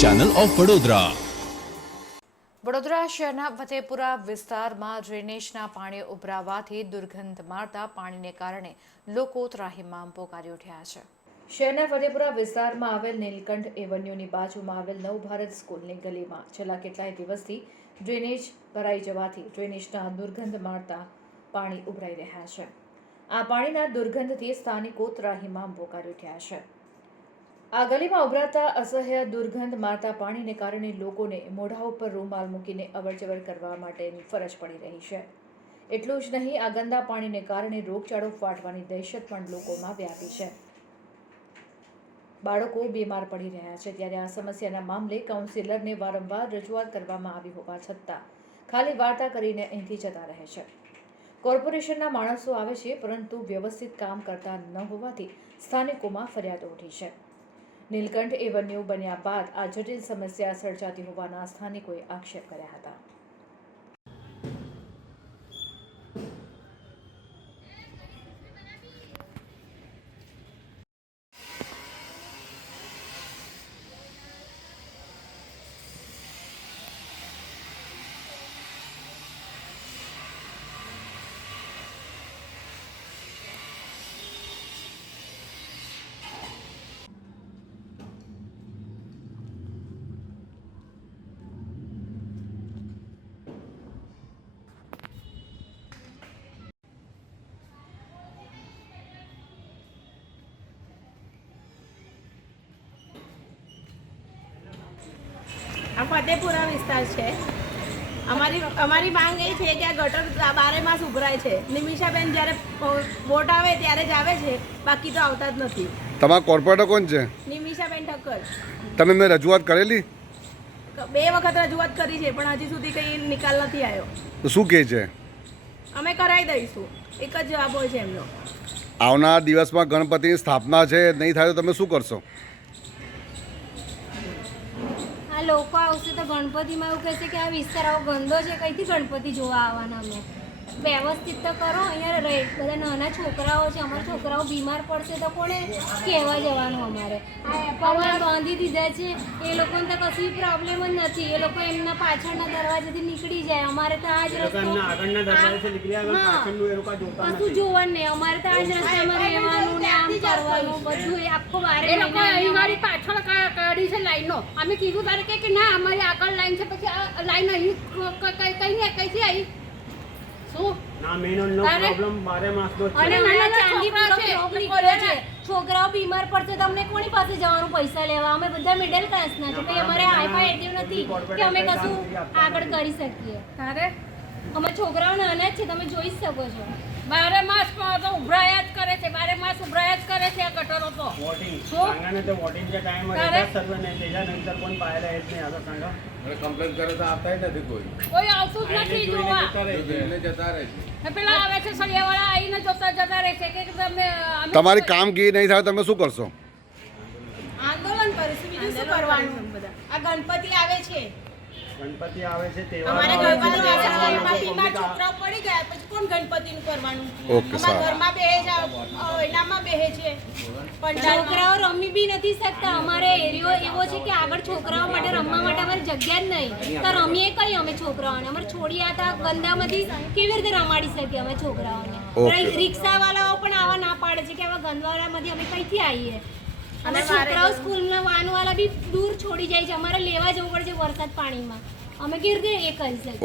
Channel of Vadodara Vadodara શહેરના ફતેપુરા વિસ્તારમાં ડ્રેનેજના પાણી ઉભરાવાથી દુર્ગંધ મારતા પાણીને કારણે લોકો ત્રાહિમામ પોકારી ઉઠ્યા છે. શહેરના ફતેપુરા વિસ્તારમાં આવેલ નીલકંઠ એવન્યુની બાજુમાં આવેલ નવ ભારત સ્કૂલની ગલીમાં છેલ્લા કેટલાય દિવસથી ડ્રેનેજ ભરાઈ જવાથી ડ્રેનેજના દુર્ગંધ મારતા પાણી ઉભરાઈ રહ્યા છે. આ પાણીના દુર્ગંધથી સ્થાનિકો ત્રાહિમામ પોકારી ઉઠ્યા છે. આ ગલીમાં ઉભરાતા અસહ્ય દુર્ગંધ મારતા પાણીને કારણે લોકોને મોઢા ઉપર રૂમાલ મૂકીને અવરજવર કરવા માટેની ફરજ પડી રહી છે. એટલું જ નહીં, આ ગંદા પાણીને કારણે રોગચાળો ફાટવાની દહેશત પણ લોકોમાં વ્યાપી છે. બાળકો બીમાર પડી રહ્યા છે, ત્યારે આ સમસ્યાના મામલે કાઉન્સિલરને વારંવાર રજૂઆત કરવામાં આવી હોવા છતાં ખાલી વાર્તા કરીને અહીંથી જતા રહે છે. કોર્પોરેશનના માણસો આવે છે, પરંતુ વ્યવસ્થિત કામ કરતા ન હોવાથી સ્થાનિકોમાં ફરિયાદો ઉઠી છે. નીલકંઠ એવન્યુ બન્યા બાદ આ જટિલ સમસ્યા સર્જાતી હોવાના સ્થાનિકોએ આક્ષેપ કર્યા હતા. આ ફતેપુરા વિસ્તાર છે. અમારી અમારી માંગ એ છે કે આ ગટર બારે માસ ઉભરાય છે. નિમિષાબેન જ્યારે વોટ આવે ત્યારે જ આવે છે. બાકી તો આવતા જ નથી. તમારા કોર્પોરેટર કોણ છે? નિમિષાબેન ઠક્કર. તમે મેં રજૂઆત કરેલી? બે વખત રજૂઆત કરી છે પણ હજી સુધી કંઈ નિકાલ નથી આવ્યો. તો શું કહે છે? અમે કરાવી દઈશું. એક જ જવાબ હોય છે એમનો. આવનાર દિવસમાં ગણપતિની સ્થાપના છે નહીં થાય તો તમે શું કરશો? આ લોકો આવશે તો ગણપતિમાં એવું કહેશે કે આ વિસ્તાર આવો ગંદો છે, કઈથી ગણપતિ જોવા આવવાના અમે? વ્યવસ્થિત તો કરો અહીંયા રહે. બધા નાના છોકરાઓ છે અમારા છોકરાઓ બીમાર પડશે તો કોણે કહેવા જવાનું અમારે? અમારે બાંધી દીધા છે. એ લોકોને તો કશી પ્રોબ્લેમ જ નથી. એ લોકો એમના પાછળના દરવાજેથી નીકળી જાય. અમારે તો આ જ રસ્તો કશું જોવાનું નહીં. અમારે તો આ જ રસ્તામાં રહેવાનું ને આમ કરવાનું બધું એ આખો વારે એ લોકો મહિના પાછળ કાઢી છે લાઈનો. અમે કીધું તારે કે ના અમારી આગળ લાઈન છે પછી લાઈન અહીં ક- ક- કઈ કઈ ને કઈથી આવી? શું? ના મેન નો પ્રોબ્લેમ બારે અને ચાંદી છે, છોકરાઓ બીમાર પડશે તમને કોની પાસે જવાનું પૈસા લેવા? અમે બધા મિડલ ક્લાસના છે કંઈ અમારે હાઈફાઈ એટલું નથી કે અમે કશું આગળ કરી શકીએ. તારે? અમે છોકરાઓ નાના જ છે તમે જોઈ શકો છો. બારે માસ તો ઉભરાયા ઉભરાયા જ કરે છે આ ગટરો તો वोटिंग શું? सांगा ते वोटिंगच्या टाइम તારે? सर्व नाही त्याच्यानंतर कोण पाहायला येत नाही असं सांगा કમ્પ્લેન કરે તો આવતા નથી કોઈ કોઈ આવતું જ નથી જોવા जता राहायचे. એટલે જતા રહે છે ને પેલા આવે છે સળિયાવાળા આવીને જોતા જતા રહે છે કે તમે અમે તમારી કામગીરી નહીં થાય તો તમે શું કરશો આંદોલન કરીશું બીજું શું કરવાનું આ ગણપતિ ગણપતિ આવે છે તેવા અમારે ગણપતિ ગણપતિમાં છોકરાઓ પડી ગયા પછી કોણ ગણપતિનું કરવાનું? ઓકે સારું. ઘરમાં બેહે જ એનામાં બેહે છે. પણ છોકરાઓ રમી બી નથી શકતા. અમારે એરિયો એવો છે કે આગળ છોકરાઓ માટે રમવા માટે અમારે જગ્યા જ નહીં. તો રમીએ કઈ અમે છોકરાઓને? અમારે છોડ્યા હતા ગંદામાંથી કેવી રીતે રમાડી શકીએ અમે છોકરાઓને? રિક્ષાવાળાઓ પણ આવા ના પાડે છે કે આવા ગંદવાળામાંથી અમે કઈથી આવીએ? અને છોકરાઓ સ્કૂલના વાનવાલા બી દૂર છોડી જાય છે. અમારે લેવા જવું પડે છે વરસાદ પાણીમાં. અમે ગીર ગઈ એક શકીએ